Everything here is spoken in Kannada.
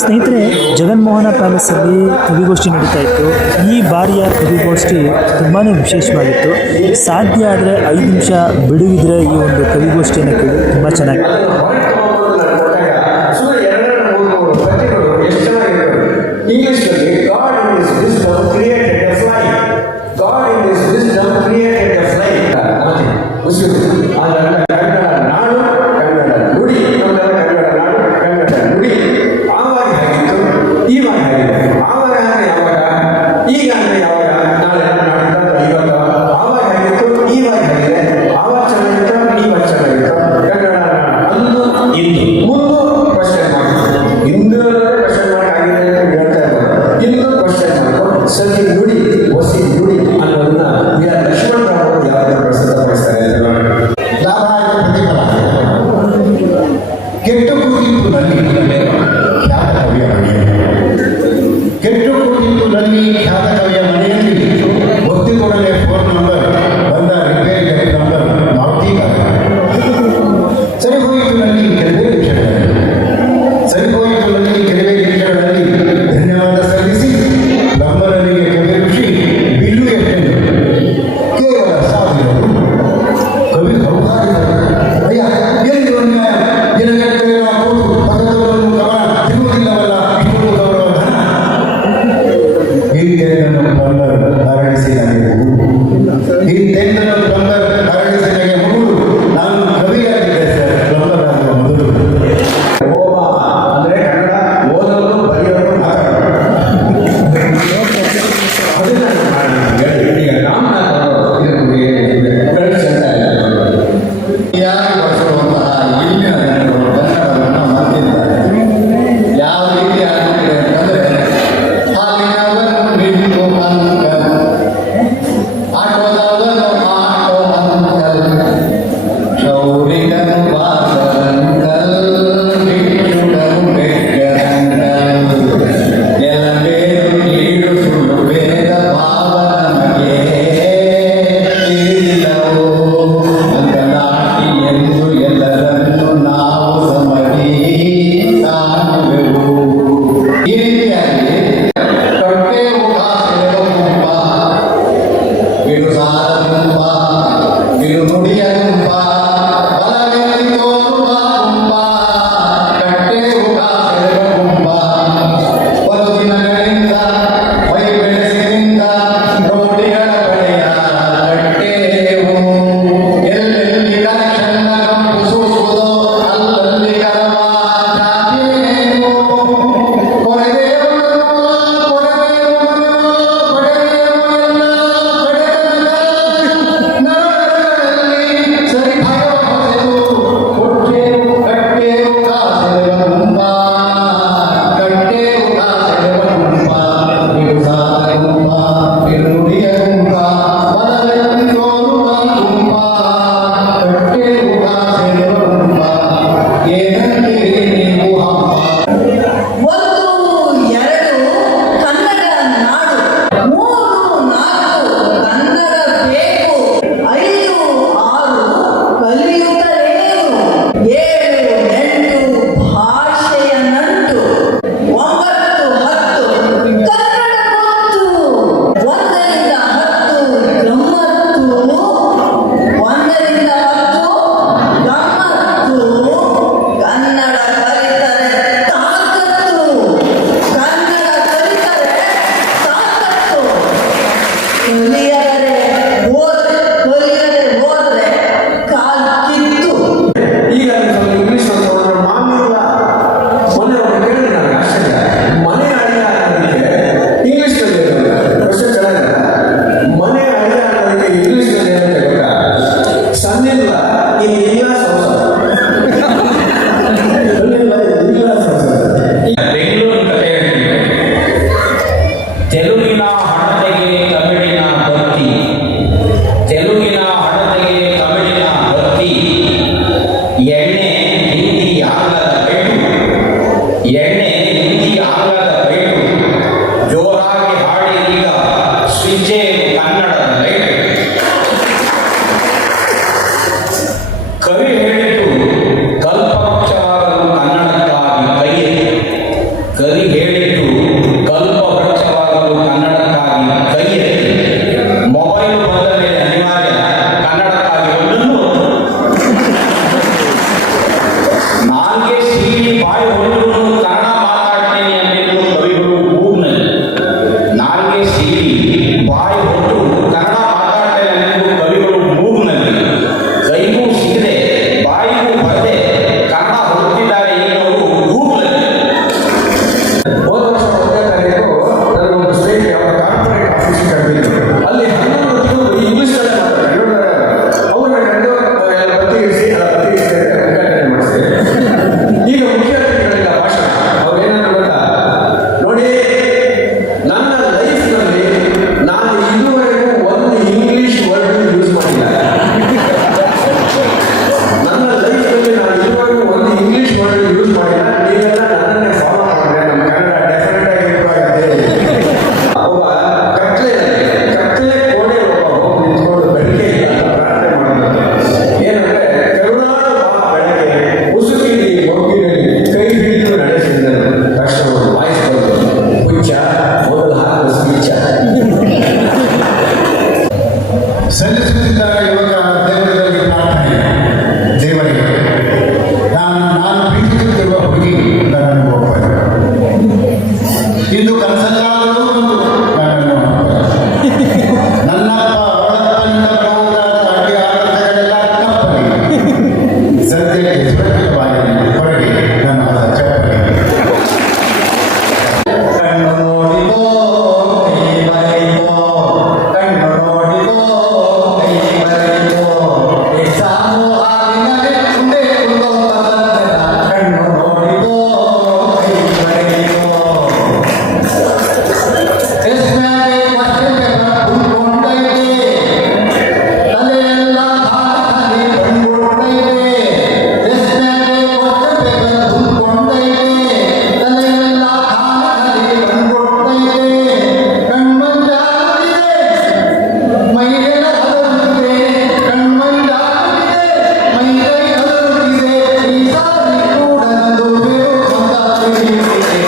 ಸ್ನೇಹಿತರೆ, ಜಗನ್ಮೋಹನ ಪ್ಯಾಲೇಸಲ್ಲಿ ಕವಿಗೋಷ್ಠಿ ನಡೀತಾ ಇತ್ತು. ಈ ಬಾರಿಯ ಕವಿಗೋಷ್ಠಿ ತುಂಬಾ ವಿಶೇಷವಾಗಿತ್ತು. ಸಾಧ್ಯ ಆದರೆ 5 ನಿಮಿಷ ಬಿಡುವಿದ್ರೆ ಈ ಒಂದು ಕವಿಗೋಷ್ಠಿಯನ್ನು ಕೇಳಿ, ತುಂಬ ಚೆನ್ನಾಗಿತ್ತು. ಕಲಿ ಹೇಳಿದ್ದು ಕಲ್ಪ ವೃಕ್ಷವಾಗಲು ಕನ್ನಡಕ್ಕಾಗಿ ಕೈ ಎತ್ತಿ ಮೊಬೈಲ್ ಬಂದ ಮೇಲೆ ಅನಿವಾರ್ಯ ಕನ್ನಡಕ್ಕಾಗಿ ಒಂದನ್ನು ನಾಲ್ಗೆ ಸೀಳಿ ಬಾಯಿ ಹೊರಟು ಕನ್ನಡ ಮಾತಾಡ್ತೇನೆ ಅಂದಿದ್ದು ಕವಿಗಳು ಮೂಗ್ನಲ್ಲಿ ನಾಲ್ಗೆ ಸೀಳಿ ಬಾಯಿ ಹೊರಟು ಕನ್ನಡ ಮಾತಾಡ್ತೇನೆ ಅಂದಿದ್ದು ಕವಿಗಳು ಮೂಗ್ನಲ್ಲಿ ಕೈಗೂ ಸಿಗದೆ ಬಾಯಿಗೂ ಬರದೆ ಕನ್ನಡ ಹೊರಟಿದ್ದಾರೆ ಎನ್ನುವರು ಗೂಗ್ಲಲ್ಲಿ. ಹೋದ ವರ್ಷ ಒಂದನೇ ತಾರೀಕು ನನಗೊಂದು ಸ್ನೇಹಿತ ಅವರ ಕಾರ್ಪೊರೇಟ್ ಆಫೀಸ್ ಕರೆದಿದ್ದು ಅಲ್ಲಿ 11 ತಿಂಗಳು ಇಂಗ್ಲಿಷ್ನಲ್ಲೇ ಮಾತಾಡ್ತಾರೆ. ಅವ್ರನ್ನ ಕಂಡು ಪ್ರತಿನಿಧಿಸಿ ಉದ್ಘಾಟನೆ ಮಾಡಿಸಿದೆ. ಈಗ ಮುಖ್ಯ ಅತಿಥಿಗಳಿಂದ ಭಾಷಣ ಅವ್ರೇನಂತ ಗೊತ್ತಾ, ನೋಡಿ ನನ್ನ ಲೈಫ್ನಲ್ಲಿ ನಾನು ಇದುವರೆಗೂ ಒಂದು ಇಂಗ್ಲಿಷ್ ವರ್ಡ್ ಯೂಸ್ ಮಾಡಿಲ್ಲ. ನನ್ನ ಲೈಫ್ನಲ್ಲಿ ನಾನು ಇದುವರೆಗೂ ಒಂದು ಇಂಗ್ಲಿಷ್ ವರ್ಡ್ ಯೂಸ್ ಮಾಡಿಲ್ಲ. ನೀವೆಲ್ಲ ನನ್ನನ್ನೇ ಫಾಲೋ ಮಾಡಿದ್ರೆ ನಮ್ಮ ಕನ್ನಡ ಡೆಫಿನೆಟ್ ಆಗಿ ಇಂಪ್ರೂವ್ ಆಗುತ್ತೆ. ಒಬ್ಬ ಕತ್ತಲೆ ಕೋಣೆ ಒಬ್ಬ ನಿಂತ್ಕೊಂಡು ಬೆಳಗ್ಗೆ ಅಂತ ಪ್ರಾರ್ಥನೆ ಮಾಡಿದ್ರು. ಏನಂದ್ರೆ ಕರುಣಾಳು ಬಾ ಬೆಳಗ್ಗೆ ಉಸುಕಿರಿ ಮೊಗ್ಗಿನಲ್ಲಿ ಕೈ ಹಿಡಿದು ನಡೆಸಿದರು. ತಕ್ಷಣ ಒಂದು ವಾಯ್ಸ್ ಬಂತು, ಹುಚ್ಚ ಮೊದಲು ಹಾಕಲು ಸ್ಪೀಚ. ಸಲ್ಲಿಸುತ್ತಿದ್ದಾಗ ಇವಾಗ ದೇವರಲ್ಲಿ ಪ್ರಾರ್ಥನೆ, ದೇವರಿಗೆ ನಾನು ಪ್ರೀತಿಸುತ್ತಿರುವ ಹುಡುಗಿ ನನ್ನನ್ನು ಒಪ್ಪರು. ಇಂದು ಕನಸಲ್ಲಾದರೂ ನನ್ನನ್ನು ಒಪ್ಪರು. ನನ್ನಪ್ಪ ಅವಳಪ್ಪನಿಂದ ಬರುವುದಾದ ಅಡ್ಡಿ ಆಡಳಿತಗಳೆಲ್ಲ ತಪ್ಪಲಿ. ಸದ್ಯಕ್ಕೆ ಸುರಕ್ಷಿತವಾಗಿ ಹೊರಗೆ ನನ್ನ ಹೊಸ ಚಪ್ಪಲಿ. ಕಣ್ಣು ನೋಡಿದೋ ಕೈ ಮರೆಯಿತೋ, ಕಣ್ಣು ನೋಡಿದೋ ಕೈ ಮರೆಯಿತೋ, ಎಕ್ಸಾಮು ಆಗಿನಲೆ ಮುಂದೆ ಕುಂದೋ ಬದಲದ, ಕಣ್ಣು ನೋಡಿದೋ ಕೈ ಮರೆಯಿತೋ. ಎಸ್ಮ್ಯಾಗೆ ಮತ್ತೆ ತುಂಬಿಕೊಂಡೈತೆ, ತಲೆಯೆಲ್ಲ ಖಾಲಿ ಬಂದ್ಬಿಟ್ಟೈತೆ. ಎಸ್ಮ್ಯಾಗೆ ಮತ್ತೆ ತುಂಬಿಕೊಂಡೈತೆ, ತಲೆಯೆಲ್ಲ ಖಾಲಿ ಬಂದ್ಬಿಟ್ಟೈತೆ. ಕಣ್ಮಂಜಾಗಿದೆ ಮೈಗೆಲ್ಲ ಹರಡುತ್ತಿದೆ, ಕಣ್ಮಂಜಾಗಿದೆ ಮೈಗೈ ಹರಡುತ್ತಿದೆ. ಈ ಸಾರಿ ಕೂಡ ನದು ಬೇರು ಅಂತ ತಿಳಿಯುತ್ತಿದೆ.